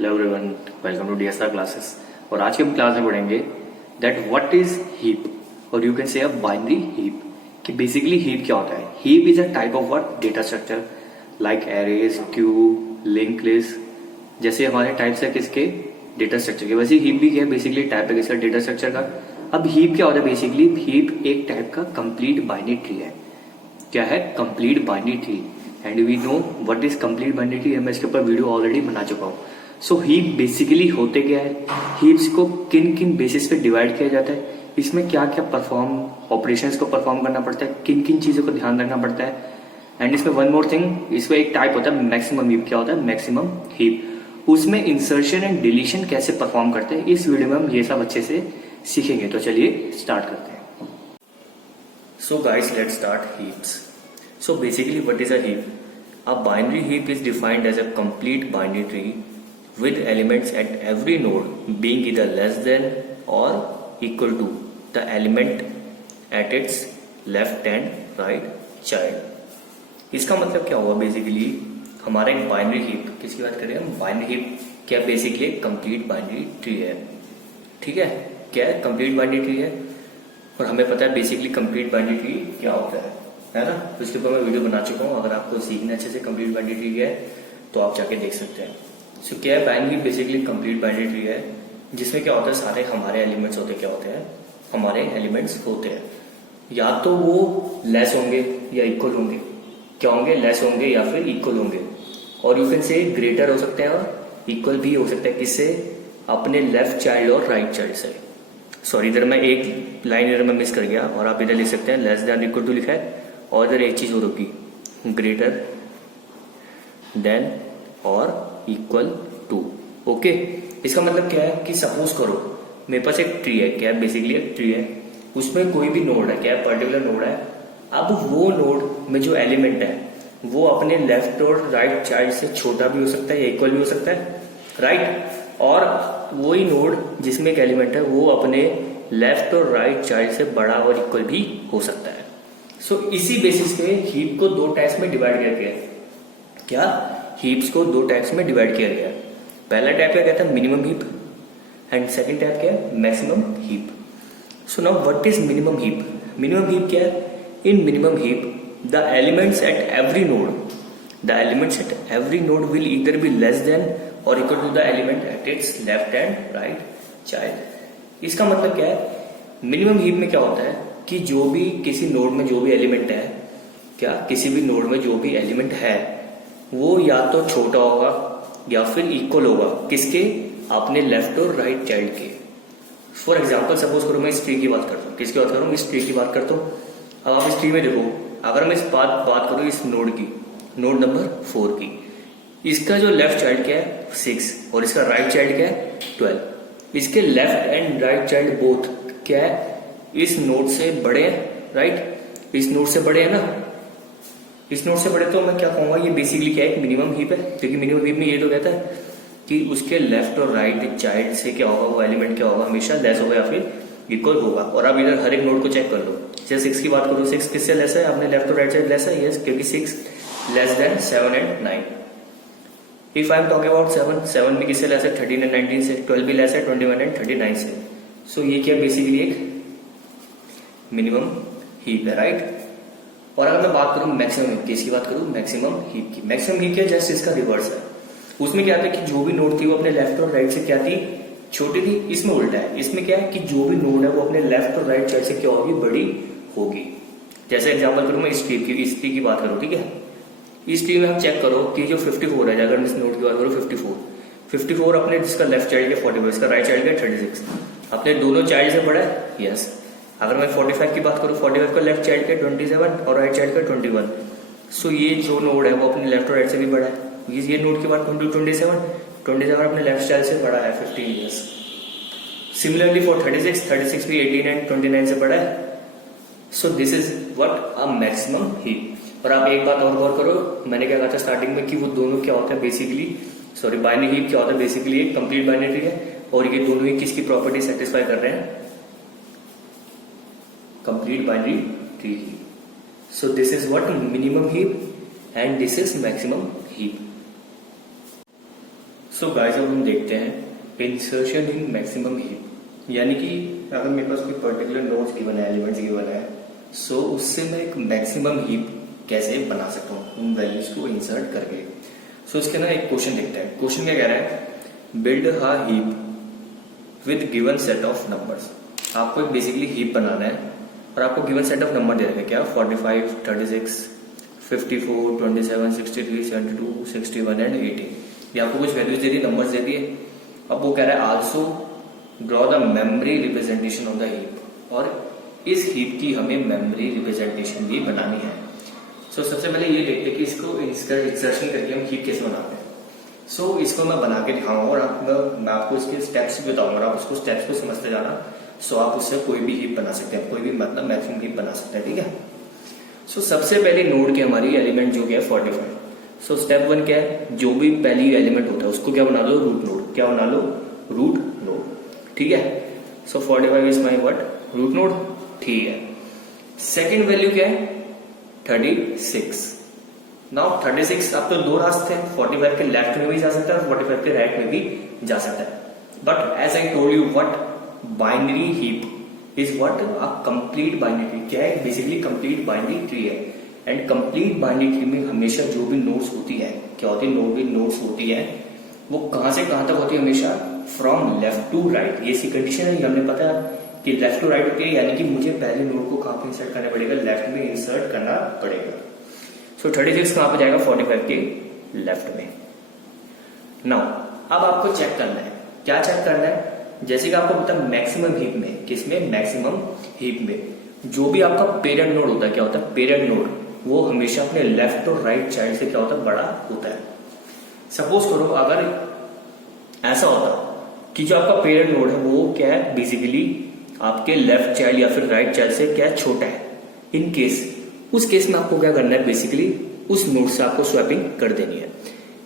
Hello everyone, welcome to DSR classes. और आज के हम क्लास में पढ़ेंगे दैट व्हाट इज हीप, और you can say a binary heap. कि बेसिकली हीप क्या होता है। Heap is a type of what data structure like arrays, queue, link list जैसे हमारे टाइप्स है किसके डेटा स्ट्रक्चर के, वैसे हीप भी क्या है बेसिकली टाइप है किसका डेटा स्ट्रक्चर का। अब हीप क्या होता है बेसिकली, हीप एक टाइप का कंप्लीट बाइनरी ट्री है। क्या है? Complete binary tree. And we know what is complete binary tree, मैं इसके ऊपर वीडियो ऑलरेडी बना चुका हूँ। सो हीप बेसिकली होते क्या है, हीप्स को किन किन बेसिस पे डिवाइड किया जाता है, इसमें क्या क्या ऑपरेशंस को परफॉर्म करना पड़ता है, किन किन चीजों को ध्यान रखना पड़ता है। एंड इसमें वन मोर थिंग, इसमें एक टाइप होता है मैक्सिमम हीप। क्या होता है मैक्सिमम हीप? उसमें इंसर्शन एंड डिलीशन कैसे परफॉर्म करते हैं, इस वीडियो में हम ये सब अच्छे से सीखेंगे। तो चलिए स्टार्ट करते हैं। So guys, let's start heaps. So basically what is a heap? A binary heap is defined as a complete binary tree with elements at every node being either less than or equal to the element at its left and right child. इसका मतलब क्या हुआ basically, हमारा एक binary heap, किसकी बात करें हम, बाइनरी हीप क्या बेसिकली एक कंप्लीट बाइनरी ट्री है। ठीक है, क्या है? कंप्लीट बाइनरी ट्री है। और हमें पता है बेसिकली कंप्लीट बाइनरी ट्री क्या होता है ना। तो इसके ऊपर मैं वीडियो बना चुका हूँ, अगर आपको सीखना अच्छे से कंप्लीट बाइनरी ट्री है तो आप जाके देख सकते हैं। सो क्या है, binary basically complete binary tree है जिसमें क्या होता है, सारे हमारे एलिमेंट्स होते क्या होते हैं, हमारे एलिमेंट्स होते हैं या तो वो लेस होंगे या इक्वल होंगे। क्या होंगे? लेस होंगे या फिर इक्वल होंगे। और यू कैन से ग्रेटर हो सकते हैं और इक्वल भी हो सकता है। किससे? अपने लेफ्ट चाइल्ड और राइट चाइल्ड से। सॉरी, इधर मैं एक लाइन इधर मैं मिस कर गया, और आप इधर लिख सकते हैं लेस देन इक्वल टू लिखा है, और इधर एक चीज हो रुकी, ग्रेटर देन और इक्वल टू। ओके, इसका मतलब क्या है कि सपोज करो मेरे पास एक ट्री है। क्या है? बेसिकली एक ट्री है, उसमें कोई भी नोड है। क्या है? पर्टिकुलर नोड है। अब वो नोड में जो एलिमेंट है वो अपने लेफ्ट और राइट चाइल्ड से छोटा भी हो सकता है या इक्वल भी हो सकता है, राइट। और वही नोड जिसमें एक एलिमेंट है वो अपने लेफ्ट और राइट चाइल्ड से बड़ा और इक्वल भी हो सकता है। सो इसी बेसिस पे हीप को दो टाइप्स में डिवाइड किया गया है। क्या? हीप्स को दो टाइप्स में डिवाइड किया गया है। पहला टाइप क्या कहता है, minimum heap, and second type क्या है, maximum heap. So now what is minimum heap? Minimum heap क्या है? In minimum heap the elements at every node will either be less than और equal to the element at its left and right child. इसका मतलब क्या है, minimum heap में क्या होता है कि जो भी किसी नोड में जो भी एलिमेंट है, क्या किसी भी नोड में जो भी एलिमेंट है वो या तो छोटा होगा या फिर इक्वल होगा किसके, अपने लेफ्ट और राइट चाइल्ड के। फॉर एग्जाम्पल सपोज करो मैं इस ट्री की बात करता हूँ। किसकी बात करूँ? इस ट्री की बात करता हूँ। अब आप इस ट्री में देखो, अगर मैं इस बात करूँ इस नोड की, नोड नंबर 4 की, इसका जो लेफ्ट चाइल्ड क्या है 6 और इसका राइट चाइल्ड क्या है 12। इसके left and right child both क्या है, इस नोड से बड़े हैं, राइट। इस नोड से बड़े हैं ना, इस नोड से बड़े। तो मैं क्या कहूंगा, ये बेसिकली क्या है, एक मिनिमम हीप है। क्योंकि मिनिमम हीप में ये तो कहता है कि उसके लेफ्ट और राइट चाइल्ड से क्या होगा, वो एलिमेंट क्या होगा, हमेशा लेस होगा या फिर इक्वल होगा। और अब इधर हर एक नोड को चेक कर लो। जैसे 6 की बात करो, 6 किससे लेस है, अपने लेफ्ट और राइट साइड लेस है, यस, क्योंकि 6 less than 7 and 9। If I am talking about 7 में किससे लेस है, 13 एंड 19 से। 12 भी लेस है 21 एंड 39 से। सो ये क्या बेसिकली एक मिनिमम हीप है, राइट। और अगर मैं बात करूं मैक्सिमम हीप की, इसकी बात करूं मैक्सिमम हीप की, मैक्सिमम हीप क्या जस्ट इसका रिवर्स है। उसमें क्या था कि जो भी नोड थी वो अपने लेफ्ट और राइट से क्या थी, छोटी थी। इसमें उल्टा है, इसमें क्या है कि जो भी नोड है वो अपने लेफ्ट और राइट साइड से क्या होगी, बड़ी होगी। जैसे एग्जाम्पल करूं मैं इस ट्री की बात करूं, ठीक है। इस ट्री में हम चेक करो कि जो 54 है, अगर इस नोड की बात करो 54 अपने जिसका लेफ्ट चाइल्ड है 44, इसका राइट चाइल्ड है 36, अपने दोनों चाइल्ड से बड़ा है, यस। अगर मैं 45 की बात करूं, 45 का लेफ्ट चाइल्ड का 27 और राइट चाइल्ड का 21। सो ये जो नोड है वो अपने लेफ्ट और राइट से भी बड़ा है। ये नोड की बात करूं 27 अपने लेफ्ट चाइल्ड से बड़ा है 15 ईयर्स। सिमिलरली फॉर 36 भी 18 एंड 29 से बड़ा है। So this is what a maximum heap. और आप एक बात और गौर करो, मैंने क्या कहा था स्टार्टिंग में कि वो दोनों क्या होता है बेसिकली, सॉरी बाइनरी हीप क्या होता है बेसिकली एक कंप्लीट बाइनरी ट्री है। और ये दोनों ही किसकी प्रॉपर्टी सेटिस्फाई कर रहे हैं, कंप्लीट बाइनरी ट्री की। So this is what minimum heap and this is maximum heap. So guys अब हम देखते हैं इंसर्शन इन मैक्सिमम हीप, यानी कि अगर मेरे पास कोई पर्टिकुलर नोड्स गिवन है, एलिमेंट्स गिवन है, सो उससे मैं एक मैक्सिमम हीप कैसे बना सकता हूँ उन वैल्यूज को इंसर्ट करके। सो इसके ना एक क्वेश्चन देखते हैं। क्वेश्चन क्या कह रहा है, build a heap with given set of numbers. आपको एक बेसिकली हीप बनाना है और आपको गिवन सेट ऑफ नंबर दे रखे क्या 45, 36, 54, 27, 63, 72, 61 एंड 18। ये आपको कुछ values they the, numbers they दिए। अब वो कह रहा है also draw the memory representation of the heap, और इस हीप की हमें मेमोरी रिप्रेजेंटेशन भी बनानी है। सो सबसे पहले ये देखते हैं कि इसको इंसर्शन करके हम हीप कैसे बनाते हैं। सो इसको मैं बना के दिखाऊंगा और मैं आपको इसके स्टेप्स भी बताऊंगा, आप उसको स्टेप्स को समझते जाना। सो आप उससे कोई भी हीप बना सकते हैं, कोई भी मतलब मैक्सिमम हीप बना सकते हैं, ठीक है। सो सबसे पहले नोड के हमारी एलिमेंट जो क्या है 45। सो स्टेप 1 क्या है, जो भी पहली एलिमेंट होता है उसको क्या बना लो, रूट नोड। क्या बना लो, रूट नोड, ठीक है। So 45 is my what, root node, ठीक है। सेकेंड वैल्यू क्या है 36। नाउ 36 आप तो दो रास्ते हैं, 45 के लेफ्ट में भी जा सकता है और 45 के राइट में भी जा सकता है। But as I told you what binary heap is what a complete binary tree. क्या है, बेसिकली कंप्लीट बाइनरी ट्री है। एंड कंप्लीट बाइनरी ट्री में हमेशा जो भी नोड्स होती है, क्या होती है, नोड्स होती है, वो कहां से कहां तक होती है, हमेशा फ्रॉम लेफ्ट टू राइट। ये सी कंडीशन है, हमें पता है कि लेफ्ट टू राइट होती है, यानी कि मुझे पहले नोड को कहां पे इंसर्ट करना पड़ेगा, लेफ्ट में इंसर्ट करना पड़ेगा। सो 36 कहां पे जाएगा, 45 के लेफ्ट में। नाउ अब आपको चेक करना है, क्या चेक करना है, जैसे कि आपको पता है मैक्सिमम हीप में, किसमें, मैक्सिमम हीप में जो भी आपका पेरेंट नोड होता है, क्या होता है, पेरेंट नोड, वो हमेशा अपने लेफ्ट और राइट चाइल्ड से क्या होता है, बड़ा होता है। सपोज करो अगर ऐसा होता कि जो आपका पेरेंट नोड है वो क्या है, बेसिकली आपके लेफ्ट चाइल्ड या फिर राइट चाइल्ड से क्या छोटा है, इन केस, उस केस में आपको क्या करना है, बेसिकली उस नोड से आपको स्वैपिंग कर देनी है।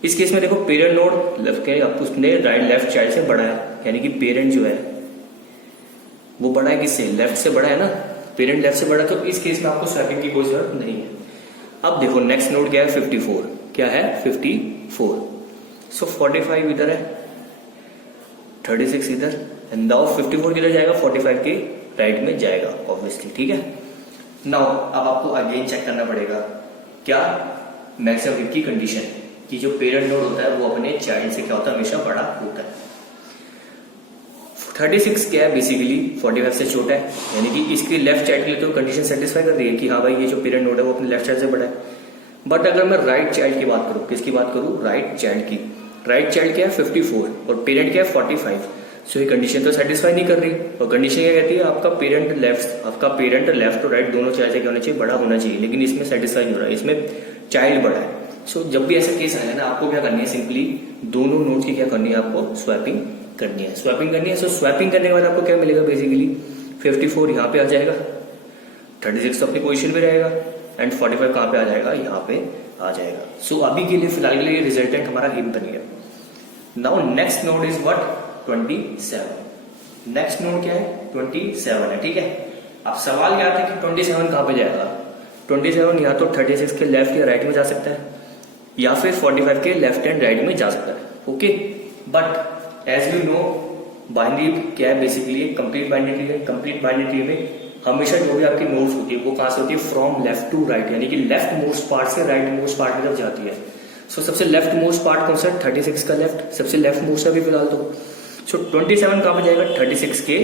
इस केस में देखो पेरेंट नोड लेफ्ट के उसने राइट लेफ्ट चाइल्ड से बड़ा है, यानी कि पेरेंट जो है वो बड़ा है किससे, लेफ्ट से बड़ा है ना, पेरेंट लेफ्ट से बड़ा, तो इस केस में आपको स्वैपिंग की कोई जरूरत नहीं है। अब देखो नेक्स्ट नोड क्या है 54, क्या है 54। सो 45 इधर है, 36 इधर, एंड नाउ 54 किधर जाएगा, 45 के राइट में जाएगा ऑब्वियसली, ठीक है। नाउ अब आपको अगेन चेक करना पड़ेगा क्या, मैक्सिमम हीप की कंडीशन कि जो पेरेंट नोड होता है वो अपने चाइल्ड से क्या होता है, हमेशा बड़ा होता है। 36 क्या है, बेसिकली 45 से छोटा है, यानी कि इसके लेफ्ट चाइल्ड के लिए तो कंडीशन सेटिस्फाई कर रही है कि हाँ भाई ये जो पेरेंट नोड है वो अपने लेफ्ट चाइल्ड से बड़ा है। बट अगर मैं राइट चाइल्ड की बात करूं, किसकी बात करूं, राइट चाइल्ड की, राइट चाइल्ड क्या है 54 और पेरेंट क्या है 45। सो ये कंडीशन तो सेटिस्फाई नहीं कर रही, और कंडीशन क्या कहती है, आपका पेरेंट लेफ्ट और राइट दोनों चाइल्ड से क्या होना चाहिए, बड़ा होना चाहिए, लेकिन इसमें सेटिस्फाई नहीं हो रहा है, इसमें चाइल्ड बड़ा है। सो जब भी ऐसा केस आएगा ना, आपको क्या करनी है, सिंपली दोनों नोड्स की क्या करनी है, आपको स्वैपिंग करनी है, स्वैपिंग करनी है। सो स्वैपिंग करने के बाद आपको क्या मिलेगा, बेसिकली 54 यहाँ पे आ जाएगा, 36 तो अपनी पोजीशन पे रहेगा, एंड 45 कहाँ पे आ जाएगा, यहाँ पे आ जाएगा। सो अभी के लिए फिलहाल के लिए रिजल्टेंट हमारा हीप बन गया। Now next node is what, 27। Next node क्या है, 27 है, ठीक है। अब सवाल क्या था कि 27 कहाँ पे जाएगा, 27 या तो 36 के लेफ्ट या राइट में जा सकता है, या फिर 45 के लेफ्ट एंड राइट में जा सकता है, okay. But as you know binary क्या है, बेसिकली कंप्लीट बाइनरी ट्री है। कंप्लीट बाइनरी ट्री में हमेशा जो भी आपकी नोड्स होती है वो कहां से होती है, फ्रॉम लेफ्ट टू राइट, यानी कि लेफ्ट मोस्ट पार्ट से राइट मोस्ट पार्ट में जब जाती है। सो सबसे लेफ्ट मोस्ट पार्ट कौन सा, 36 का लेफ्ट सबसे लेफ्ट मोस्ट है अभी फिलहाल तो। सो 27 कहां पे जाएगा, 36 के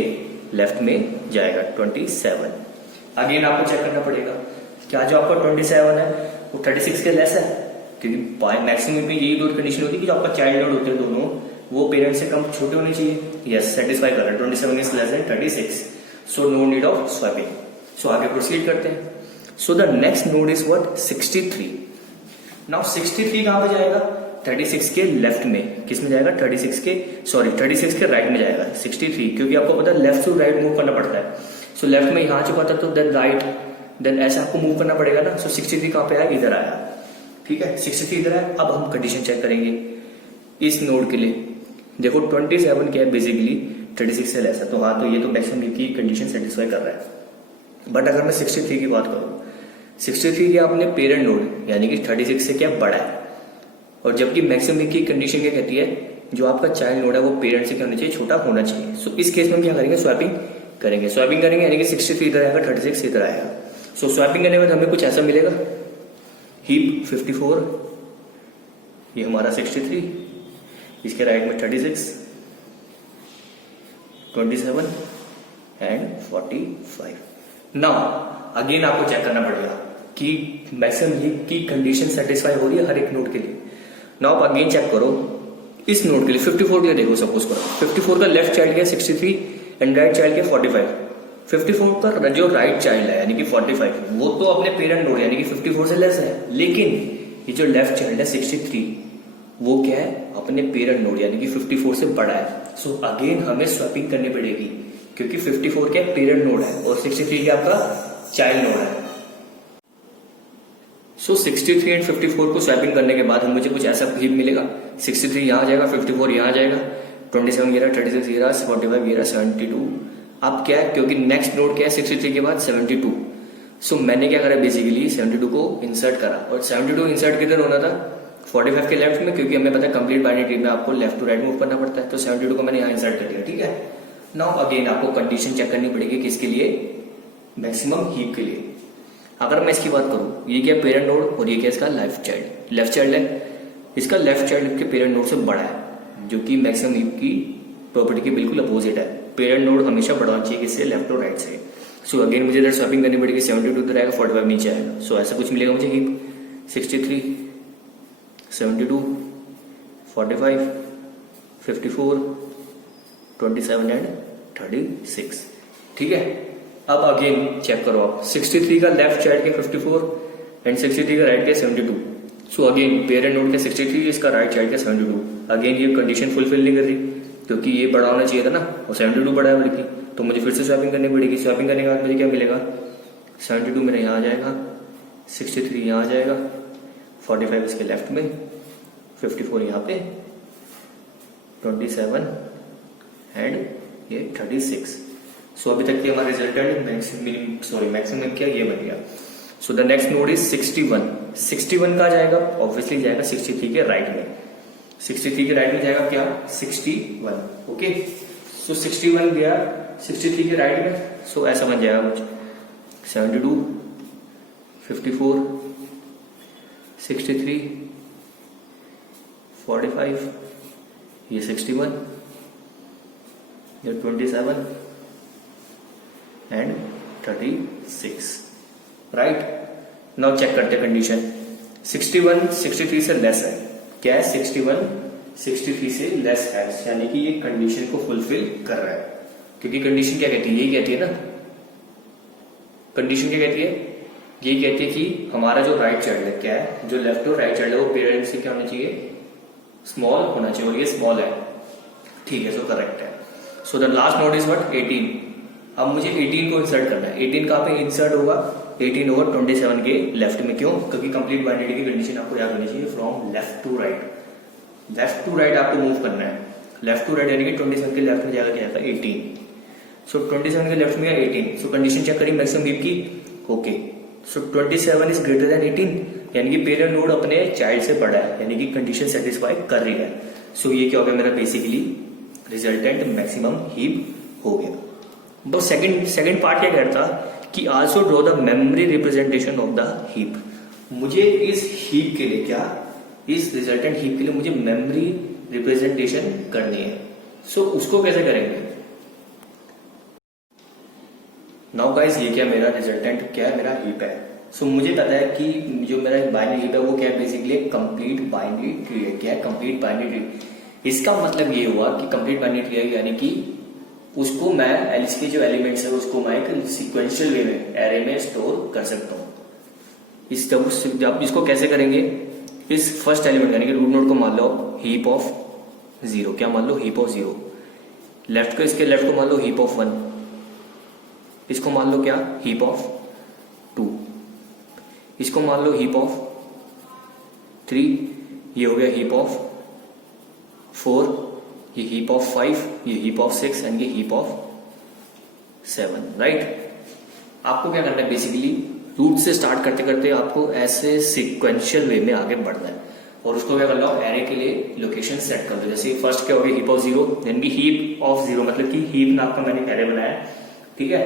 लेफ्ट में जाएगा 27। अगेन आपको चेक करना पड़ेगा क्या जो आपका 27 है वो 36 के लेस है, क्योंकि मैक्सिमम में यही दो कंडीशन होती है कि जो आपका चाइल्ड नोड होते हैं दोनों वो पेरेंट से कम छोटे होने चाहिए। यस, सेटिस्फाई कर रहा है, 27 is less than 36, so no need of swapping. So आगे प्रोसीड करते हैं। So the next node is what, 63। Now 63 कहां पे जाएगा, 36 के लेफ्ट में, किस में जाएगा, 36 के राइट में जाएगा 63, क्योंकि आपको पता है लेफ्ट टू राइट मूव करना पड़ता है। सो लेफ्ट में यहां चुका था तो देन राइट, देन ऐसा आपको मूव करना पड़ेगा ना। सो 63 कहां पे आया, इधर आया, ठीक है, 63 इधर है। अब हम कंडीशन चेक करेंगे इस नोड के लिए। देखो 27 क्या है, बेसिकली 36 से लेस है, तो हाँ, तो ये तो मैक्सिमम की कंडीशन सेटिस्फाई कर रहा है। बट अगर मैं 63 की बात करूं, 63 क्या अपने पेरेंट नोड यानी कि 36 से क्या बड़ा है, और जबकि मैक्सिमम की कंडीशन क्या कहती है, जो आपका चाइल्ड नोड है वो पेरेंट से क्या होना चाहिए, छोटा होना चाहिए। सो इस केस में हम क्या करेंगे, स्वैपिंग करेंगे यानी कि 63 इधर आएगा, 36 इधर आएगा। सो स्वैपिंग करने के बाद हमें कुछ ऐसा मिलेगा, हीप 54, ये हमारा 63, इसके राइट में 36, 27 एंड 45। नाउ अगेन आपको चेक करना पड़ेगा कि मैक्सिमम हीप की कंडीशन सेटिस्फाई हो रही है हर एक नोड के लिए। नाउ अगेन चेक करो इस नोड के लिए 54 के लिए देखो, सपोज करो 54 का लेफ्ट चाइल्ड क्या 63 एंड राइट चाइल्ड क्या 45। 54 का जो राइट चाइल्ड है यानी कि 45 वो तो अपने पेरेंट नोड यानी कि 54 से लेस है, लेकिन ये जो लेफ्ट चाइल्ड है 63 वो क्या है, अपने पेरेंट नोड यानी कि 54 से बड़ा है। सो अगेन हमें स्वैपिंग करनी पड़ेगी क्योंकि 54 क्या पेरेंट नोड है और 63 क्या आपका चाइल्ड नोड है। सो 63 एंड 54 को स्वैपिंग करने के बाद मुझे कुछ ऐसा हीप मिलेगा, 63 यहाँ आ जाएगा, 54 यहाँ आ जाएगा, 27 ये रहा, 36 ये रहा, 45 ये रहा, 72। अब क्या है, क्योंकि नेक्स्ट नोड क्या है 63 के बाद 72। सो मैंने क्या करा, बेसिकली 72 को इंसर्ट करा और 72 इंसर्ट किधर होना था, 45 के लेफ्ट में, क्योंकि हमें पता है कंप्लीट बाइनरी ट्री में आपको लेफ्ट टू राइट मूव करना पड़ता है। तो 72 को मैंने यहाँ इंसर्ट कर दिया, ठीक है। नाउ अगेन आपको कंडीशन चेक करनी पड़ेगी, किसके लिए, मैक्सिमम हीप के लिए। अगर मैं इसकी बात करूं, ये क्या पेरेंट नोड और ये क्या इसका लेफ्ट चाइल्ड है, इसका लेफ्ट चाइल्ड के पेरेंट नोड से बड़ा है, जो कि मैक्सिमम हीप की प्रॉपर्टी के बिल्कुल अपोजिट है। पेरेंट नोड हमेशा बड़ा होना चाहिए, किससे, लेफ्ट और राइट से। सो अगेन मुझे इधर स्वैपिंग करनी पड़ेगी, 72 इधर आएगा, 45 नीचे आएगा। सो ऐसा कुछ मिलेगा मुझे हीप 63, 72, 45, 54, 27 एंड 36, ठीक है। अब अगेन चेक करो आप, 63 का लेफ्ट चाइल्ड के 54 एंड 63 का राइट के 72। सो अगेन पेरेंट नोड के 63, इसका राइट चाइल्ड के 72। अगेन ये कंडीशन फुलफिल नहीं कर रही क्योंकि ये बड़ा होना चाहिए था ना और 72 बड़ा है बल्कि, तो मुझे फिर से स्वैपिंग करनी पड़ेगी। स्वैपिंग करने के बाद मुझे क्या मिलेगा, 72 मेरा यहाँ आ जाएगा, 63 यहाँ आ जाएगा, 45 इसके लेफ्ट में, 54 यहाँ पे, 27 एंड ये 36। सो अभी तक ये हमारा रिजल्टेंट मैक्सिमम क्या ये बन गया। सो द नेक्स्ट नोड इज 61 का जाएगा, ऑब्वियसली जाएगा 63 के राइट में, 63 के राइट में जाएगा क्या 61, ओके। सो 61 गया 63 के राइट में, सो ऐसा बन जाएगा कुछ 72, 54, 63, 45, ये 61, ये 27 एंड 36, राइट। नाउ चेक करते हैं कंडीशन, 61 63 से लेस है, क्या है 61 63 से लेस है, यानी कि ये कंडीशन को फुलफिल कर रहा है। क्योंकि कंडीशन क्या कहती है, यही कहती है ना, कंडीशन क्या कहती है, यही कहती है कि हमारा जो राइट चाइल्ड है क्या है, जो लेफ्ट और राइट चाइल्ड है वो पेरेंट से क्या होना चाहिए, स्मॉल होना चाहिए, और ये स्मॉल है, ठीक है। सो करेक्ट है। So the last node is what 18। अब मुझे 18 को इंसर्ट करना है। 18 कहाँ पे इंसर्ट होगा, 18 ओवर 27 के लेफ्ट में। क्यों, क्योंकि कंप्लीट बाइनरी की कंडीशन आपको याद होनी चाहिए, from left to right, left to right आपको मूव करना है। लेफ्ट टू राइट यानी कि 27 के लेफ्ट में जाएगा क्या है 18। सो 27 के लेफ्ट में 18। सो कंडीशन चेक करेंगे मैक्सिमम हीप की, okay. So 27 is greater than 18 यानी कि पेरेंट नोड अपने चाइल्ड से बड़ा है, यानी कि कंडीशन सेटिस्फाई कर रही है। सो ये क्या हो गया मेरा, बेसिकली रिजल्टेंट मैक्सिमम हीप हो गया। बस सेकंड पार्ट क्या कहता कि also draw the memory representation of the heap. मुझे इस हीप के लिए क्या, इस रिजल्टेंट हीप के लिए मुझे मेमोरी रिप्रेजेंटेशन करनी है। सो उसको कैसे करेंगे, नाउ गाइस ये क्या मेरा रिजल्टेंट क्या है, मेरा हीप है। सो मुझे पता है कि जो मेरा बाइनरी हीप है वो क्या है, बेसिकली कंप्लीट बाइनरी ट्री है। क्या है, कंप्लीट बाइनरी ट्री। इसका मतलब ये हुआ कि कंप्लीट बाइनरी ट्री है, यानी कि उसको मैं एलिस के जो एलिमेंट्स है उसको मैं एक सिक्वेंशियल वे में एरे में स्टोर कर सकता हूँ। जब इसको कैसे करेंगे, इस फर्स्ट एलिमेंट यानी कि रूट नोड को मान लो हीप ऑफ 0, क्या मान लो हीप ऑफ 0। लेफ्ट को, इसके लेफ्ट को मान लो हीप ऑफ 1, इसको मान लो क्या हीप ऑफ 2, इसको मान लो हीप ऑफ 3, ये हो गया हीप ऑफ 4, ये हीप ऑफ 5, ये हीप ऑफ 6 एंड ये हीप ऑफ 7, राइट। आपको क्या करना है, बेसिकली रूट से स्टार्ट करते करते आपको ऐसे सिक्वेंशियल वे में आगे बढ़ना है। और उसको क्या कर लो, एरे के लिए लोकेशन सेट कर दो। जैसे फर्स्ट क्या होगी, हीप ऑफ जीरो, देन की हीप ऑफ जीरो, मतलब कि हीप नाम का मैंने एरे बनाया, ठीक है,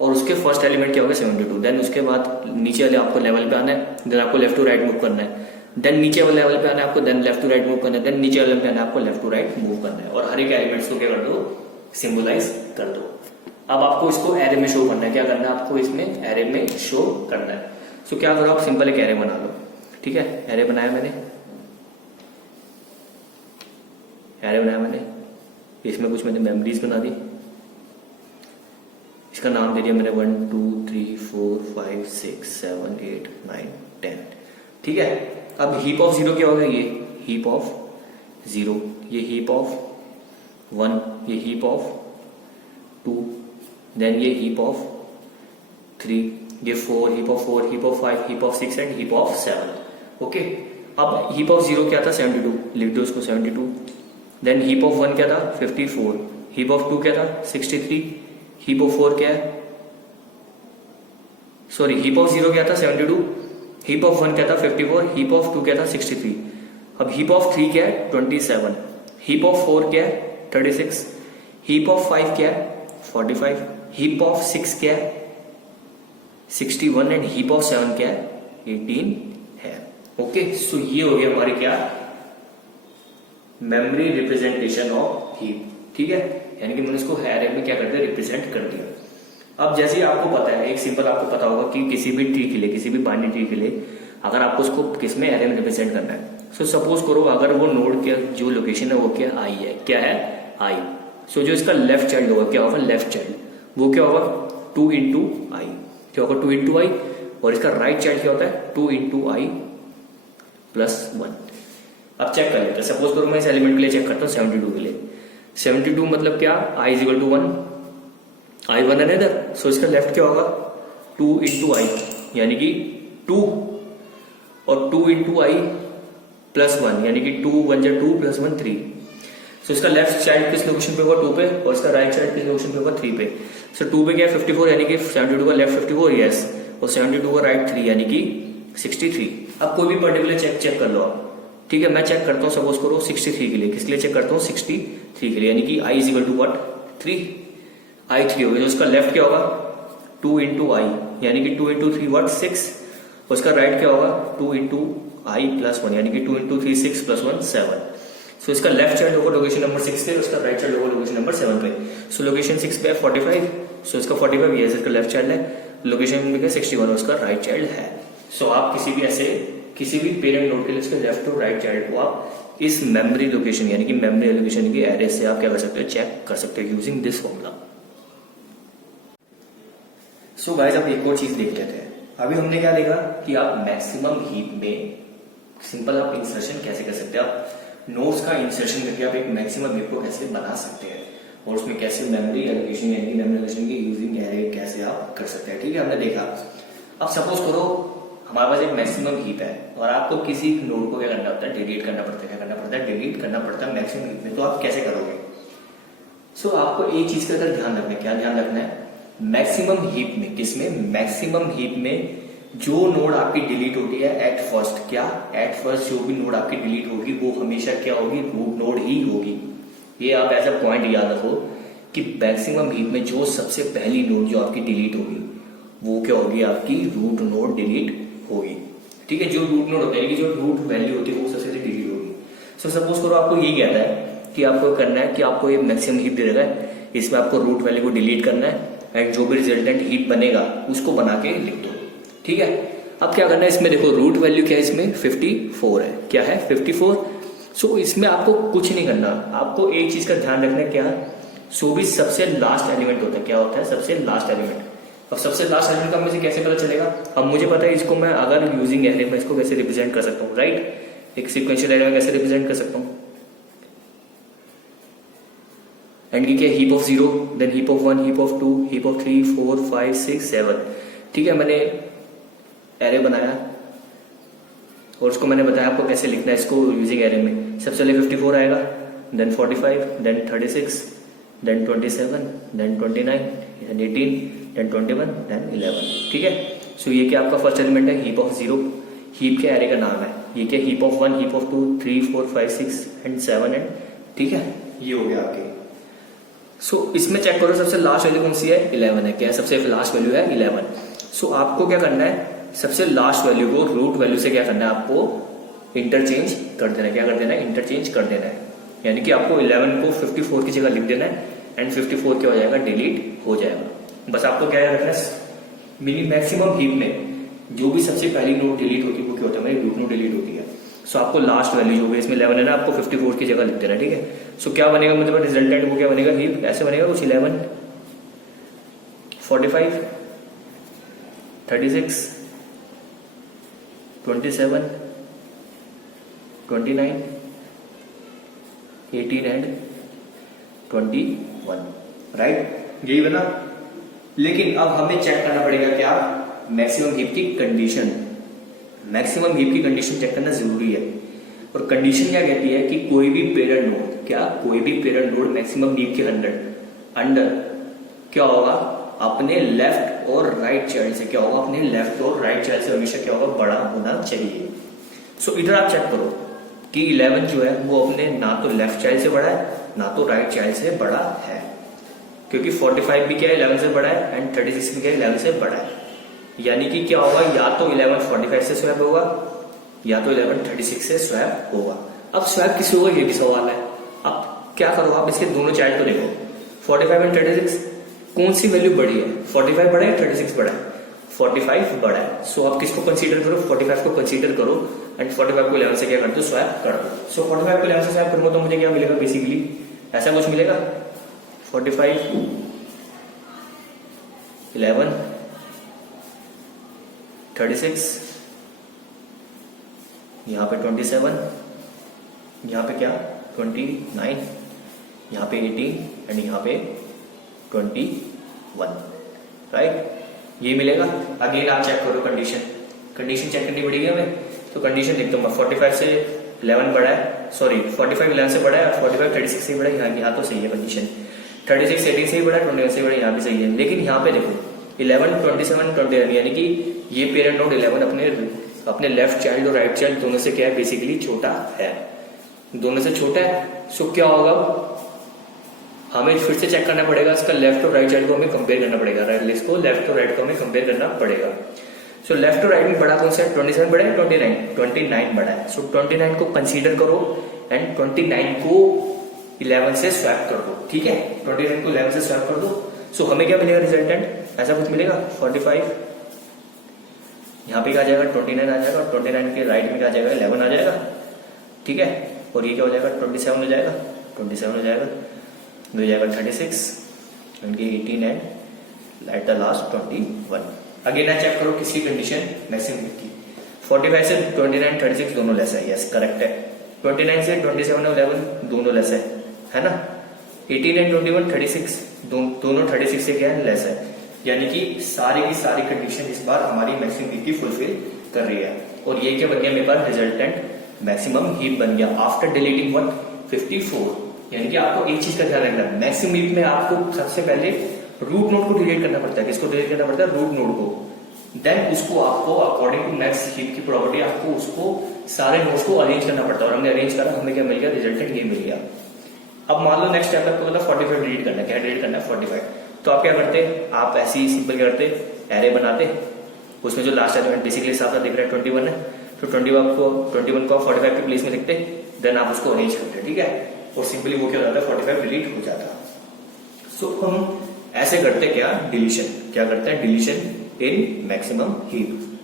और उसके फर्स्ट एलिमेंट क्या होगा 72। देन उसके बाद नीचे वाले आपको लेवल पे आना है, देन आपको लेफ्ट टू राइट मूव करना है, देन नीचे वाले लेवल पे आना है आपको, then left to right move करना है, देन नीचे वाले पे आना है आपको, लेफ्ट टू राइट मूव करना है, और हर एक एलिमेंट्स को क्या कर दो, सिंबलाइज कर दो। अब आपको इसको एरे में शो करना है, क्या करना है आपको इसमें एरे में शो करना है। सो क्या करो, आप सिंपल एक एरे बना लो, ठीक है, एरे बनाया मैंने, इसमें कुछ मैंने मेमोरीज बना दी, इसका नाम दे दिया मैंने 1 2 3 4 5 6 7 8 9 10, ठीक है। अब हीप ऑफ जीरो क्या होगा, ये हीप ऑफ जीरो, ये हीप ऑफ 1, ये हीप ऑफ 2, देन ये हीप ऑफ 3, ये 4, heap of 4, heap of 5, heap of 6 and heap of 7। Okay, अब हीप ऑफ जीरो क्या था 72, लिख दो उसको 72, देन हीप ऑफ 1 क्या था 54, हीप ऑफ 2 क्या था 63, हीप ऑफ 4 क्या है, सॉरी हीप ऑफ जीरो क्या था 72, हीप ऑफ 1 क्या था 54, हीप ऑफ 2 क्या था 63, अब हीप ऑफ 3 क्या है 27, हीप ऑफ 4 क्या है 36, हीप ऑफ 5 क्या है 45, हीप ऑफ 6 क्या है 61 एंड हीप ऑफ 7 क्या है 18 है। ओके, सो ये हो गया हमारी क्या, मेमोरी रिप्रेजेंटेशन ऑफ हीप, ठीक है, यानी कि मैंने इसको एरे में क्या कर दिया, रिप्रेजेंट कर दिया। अब जैसे ही आपको पता है, एक सिंपल आपको पता होगा कि किसी भी ट्री के लिए, किसी भी बाइनरी ट्री के लिए अगर आपको उसको किस में एरे में रिप्रेजेंट करना है, सो सपोज करो अगर वो नोड के जो लोकेशन है वो क्या आई है, क्या है आई, सो जो इसका लेफ्ट चाइल्ड होगा क्या होगा, लेफ्ट चाइल्ड वो क्या होगा 2 इंटू आई, क्या होगा 2 इंटू आई, और इसका राइट चाइल्ड क्या होता है 2 इंटू आई प्लस 1। अब चेक कर लेते हैं, सपोज करो मैं इस एलिमेंट के लिए चेक करता हूँ 72 के लिए, 72 मतलब क्या, आई इज इक्वल टू 1, आई 1 है इधर, सो इसका लेफ्ट क्या होगा 2 इंटू आई, यानी कि 2, और 2 इंटू आई प्लस 1, यानी कि 2 1 जा 2 प्लस 1 3, सो इसका लेफ्ट चाइल्ड किस लोकेशन पे होगा 2 पे, और इसका राइट चाइल्ड किस लोकेशन पे होगा 3 पे। सो 2 पे क्या है 54, यानी कि 72 का लेफ्ट 54, यस, और 72 का राइट 3, यानी कि 63। अब कोई भी पर्टिकुलर चेक कर लो आप, ठीक है, मैं चेक करता हूँ सपोज करो 63 के लिए, किसके लिए चेक करता हूँ 63 के लिए, यानी कि I is equal to what 3, आई 3 हो गया, तो उसका लेफ्ट क्या होगा 2 इंटू आई, यानी कि 2 इंटू 3 व्हाट 6, और उसका राइट क्या होगा 2 इंटू आई प्लस 1, यानी कि 2 इंटू 3 6 प्लस 1 7। सो इसका लेफ्ट चाइल्ड होगा लोकेशन नंबर 6 पे, उसका राइट चाइल्ड होगा लोकेशन नंबर 7 पे। सो लोकेशन 6 पे है 45, सो इसका 45 ये इसका लेफ्ट चाइल्ड है, लोकेशन पे 61 उसका राइट चाइल्ड है। सो आप किसी भी ऐसे किसी भी पेरेंट नोड के लिए उसके लेफ्ट और राइट चाइल्ड को आप इस मेमोरी लोकेशन यानी कि मेमोरी लोकेशन के एरे से आप क्या कर सकते हो, चेक कर सकते हो using this formula. So guys अब एक और चीज देख लेते हैं। अभी हमने क्या देखा कि आप मैक्सिमम हीप में सिंपल आप इंसर्शन कैसे कर सकते हैं, आप नोड्स का इंसर्शन करके आप एक मैक्सिमम हीप को कैसे बना सकते हैं, और उसमें कैसे मेमोरी एलोकेशन यानी कि मेमोरी लोकेशन की यूजिंग एरे कैसे आप कर सकते हैं। ठीक है, हमने देखा। अब सपोज करो हमारे पास एक मैक्सिमम हीप है और आपको किसी नोड को क्या करना होता है, डिलीट करना पड़ता है। क्या करना पड़ता है, डिलीट करना पड़ता है मैक्सिमम हीप में। तो आप कैसे करोगे? सो आपको एक चीज का अगर ध्यान रखना है, क्या ध्यान रखना है, मैक्सिमम हीप में, किसमें, मैक्सिमम हीप में जो नोड आपकी डिलीट होती है एट फर्स्ट, क्या एट फर्स्ट जो भी नोड आपकी डिलीट होगी वो हमेशा क्या होगी, रूट नोड ही होगी। ये आप ऐसा पॉइंट याद रखो कि मैक्सिमम हीप में जो सबसे पहली नोड जो आपकी डिलीट होगी वो क्या होगी, आपकी रूट नोड डिलीट होगी। ठीक है, जो रूट नोड होता है जो रूट वैल्यू होती है वो सबसे डिलीट होगी। सो सपोज करो आपको यही कहता है कि आपको करना है कि आपको ये मैक्सिमम हीप दे देगा, इसमें आपको रूट वैल्यू को डिलीट करना है एंड जो भी रिजल्टेंट हीप बनेगा उसको बना के लिख दो। ठीक है, अब क्या करना है, इसमें देखो रूट वैल्यू क्या है, इसमें 54 है। क्या है, 54। सो इसमें आपको कुछ नहीं करना, आपको एक चीज का ध्यान रखना है, क्या, सो भी सबसे लास्ट एलिमेंट होता है। क्या होता है, सबसे लास्ट एलिमेंट। अब सबसे लास्ट एलिमेंट का मुझे कैसे पता चलेगा, अब मुझे पता है इसको मैं अगर यूजिंग एरे में इसको कैसे रिप्रेजेंट कर सकता हूँ, राइट। एक सिक्वेंशियल एरे में कैसे रिप्रेजेंट कर सकता हूँ, एंड की क्या, heap of 0, then heap of 1, heap of 2, heap of 3, 4, 5, 6, 7। ठीक है, मैंने एरे बनाया और उसको मैंने बताया आपको कैसे लिखना है इसको यूजिंग एरे में। सबसे पहले 54 आएगा, then 45, then 36, then 27, then 29, then 18, then 21, then 11। ठीक है, सो ये क्या आपका फर्स्ट एलिमेंट है, हीप ऑफ 0। हीप के एरे का नाम है। ये क्या, heap of 1, heap of 2, 3, 4, 5, 6 and 7 and, ठीक है, ये हो गया आपके। सो इसमें चेक करो सबसे लास्ट वैल्यू कौन सी है, 11 है। क्या है सबसे लास्ट वैल्यू है 11। सो आपको क्या करना है, सबसे लास्ट वैल्यू को रूट वैल्यू से क्या करना है, आपको इंटरचेंज कर देना है। क्या कर देना है, इंटरचेंज कर देना है। यानी कि आपको 11 को 54 की जगह लिख देना है एंड 54 क्या हो जाएगा, डिलीट हो जाएगा। बस आपको क्या रखना है, मैक्सिमम हीप में जो भी सबसे पहली नोड डिलीट होती है वो क्या होता है, मेरी रूट नोड डिलीट होती है। सो आपको लास्ट वैल्यू जो भी इसमें 11 है ना, आपको 54 की जगह लिख देना है, ठीक है। सो क्या बनेगा, मतलब रिजल्टेंट वो क्या बनेगा, हीप ऐसे बनेगा कुछ 11, 45, 36, 27, 29, 18 एंड 21, राइट, यही बना। लेकिन अब हमें चेक करना पड़ेगा क्या, मैक्सिमम हीप की कंडीशन। मैक्सिमम हीप की कंडीशन चेक करना जरूरी है। और कंडीशन क्या कहती है कि कोई भी पेरेंट नोड, क्या कोई भी पेरेंट नोड मैक्सिमम हीप के अंडर क्या होगा, अपने लेफ्ट और राइट चाइल्ड से क्या होगा, अपने लेफ्ट और राइट चाइल्ड से हमेशा क्या होगा, बड़ा होना चाहिए। सो इधर आप चेक करो कि 11 जो है वो अपने ना तो लेफ्ट चाइल्ड से बड़ा है ना तो राइट चाइल्ड से बड़ा है, क्योंकि 45 भी क्या है 11 से बड़ा है एंड 36 भी क्या है 11 से बड़ा है। यानी कि क्या होगा, या तो 11 45 से स्वैप होगा या तो 11 36 से स्वैप होगा। अब स्वैप किस होगा ये भी सवाल है। अब क्या करो, आप इसके दोनों चाइल्ड को देखो, 45 एंड 36 कौन सी वैल्यू बड़ी है, 45 बड़ा है 36 बड़ा है, 45 बड़ा है। सो आप किसको कंसीडर करो, 45 को कंसीडर करो एंड 45 को 11 से क्या कर दो, स्वैप कर दो। सो 45 को 11 से स्वैप करूंगा तो मुझे क्या मिलेगा, बेसिकली ऐसा कुछ मिलेगा, 45, 11, 36, यहाँ पे 27, यहाँ पे क्या 29, यहाँ पे 18 एंड यहाँ पे 21, राइट, ये मिलेगा। अगेन आप चेक करो कंडीशन चेक करनी पड़ेगी हमें। तो कंडीशन लिखता हूँ, 45 से 11 बड़ा है, सॉरी 45 11 से बड़ा है और 45 36 से बड़ा है, यहाँ तो सही है कंडीशन। 36 18 से ही बड़ा है, 21 से बड़ा है, यहाँ भी सही है। लेकिन यहाँ पे देखो 11 27 21, यानी कि ये पेरेंट नोड 11 अपने लेफ्ट चाइल्ड और राइट चाइल्ड दोनों से क्या है, बेसिकली छोटा है, दोनों से छोटा है। सो क्या होगा, हमें फिर से चेक करना पड़ेगा, इसका लेफ्ट और राइट चाइल्ड को हमें कंपेयर करना पड़ेगा, राइट इसको लेफ्ट और राइट को हमें कंपेयर करना पड़ेगा। सो लेफ्ट और राइट में बड़ा कौन सा है, 27 बड़ा है, 29 बड़ा है। सो 29 को कंसीडर करो एंड 29 को 11 से स्वैप कर दो, ठीक है, 29 को 11 से स्वैप कर दो। सो हमें क्या मिलेगा, रिजल्टेंट ऐसा कुछ मिलेगा, 45 यहाँ पे क्या आ जाएगा, 29 आ जाएगा और 29 के राइट में क्या आ जाएगा, 11 आ जाएगा, ठीक है। और ये क्या हो जाएगा, 27 हो जाएगा, 27 हो जाएगा, हो जाएगा 36 उनकी 18 and at the last 21। Again आप चेक करो किसकी कंडीशन, मैक्सिमम की। 45 से 29 36 दोनों लेस है, यस करेक्ट है। 29 से 27 और 11 दोनों लेस है ना। 18 एंड 21 36 दोनों 36 से क्या है, लेस है। यानी कि सारी की सारी कंडीशन इस बार हमारी मैक्सिमम की फुलफिल कर रही है। और ये क्या बन गया मेरे पास, रिजल्टेंट मैक्सिमम हीप बन गया आफ्टर डिलीटिंग व्हाट, 54। यानी कि आपको एक चीज का ध्यान रखना है, मैक्सिमम हीप में आपको सबसे पहले रूट नोड को डिलीट करना पड़ता है। किसको डिलीट करना पड़ता है, रूट नोड को। देन उसको आपको अकॉर्डिंग टू मैक्स हीप की प्रॉपर्टी आपको उसको सारे नोड्स को अरेंज करना पड़ता है। और हमने अरेंज करा, हमें क्या मिल गया, रिजल्टेंट ये मिल गया। अब मान लो नेक्स्ट स्टेप आपको पता 45 डिलीट करना है, क्या डिलीट करना है 45। तो आप क्या करते, आप ऐसे ही सिंपल क्या करते, एरे बनाते, उसमें जो लास्ट एलिमेंट बेसिकली साफ दिख रहा है 21 है, तो 21 को 45 के प्लेस में लिखते, देन आप उसको अरेंज करते, ठीक है। और सिंपली वो क्या होता है, 45 डिलीट हो जाता। सो हम ऐसे करते क्या, डिलीशन, क्या करते हैं, deletion in maximum heap.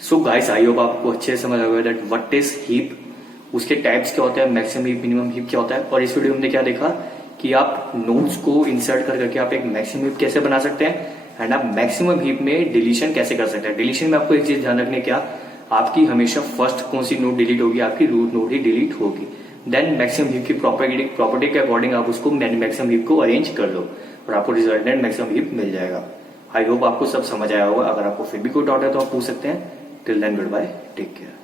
So guys I hope आपको अच्छे से समझ आ गया दैट व्हाट इज हीप, उसके टाइप्स क्या होते हैं, मैक्सिमम हीप मिनिमम हीप क्या होता है। और इस वीडियो में हमने क्या देखा कि आप नोड्स को इंसर्ट कर करके आप एक मैक्सिमम हीप कैसे बना सकते हैं एंड आप मैक्सिमम हीप में डिलीशन कैसे कर सकते हैं। डिलीशन में आपको एक चीज ध्यान रखने, क्या आपकी हमेशा फर्स्ट कौन सी नोड डिलीट होगी, आपकी रूट नोड ही डिलीट होगी। देन मैक्सिमम हीप की प्रॉपर्टी के अकॉर्डिंग आप उसको मैक्सिमम हीप को अरेंज कर लो और आपको रिजल्टेंट मैक्सिमम हीप मिल जाएगा। आई होप आपको सब समझ आया होगा। अगर आपको फिर भी कोई डाउट है तो आप पूछ सकते हैं। Till then good bye, take care.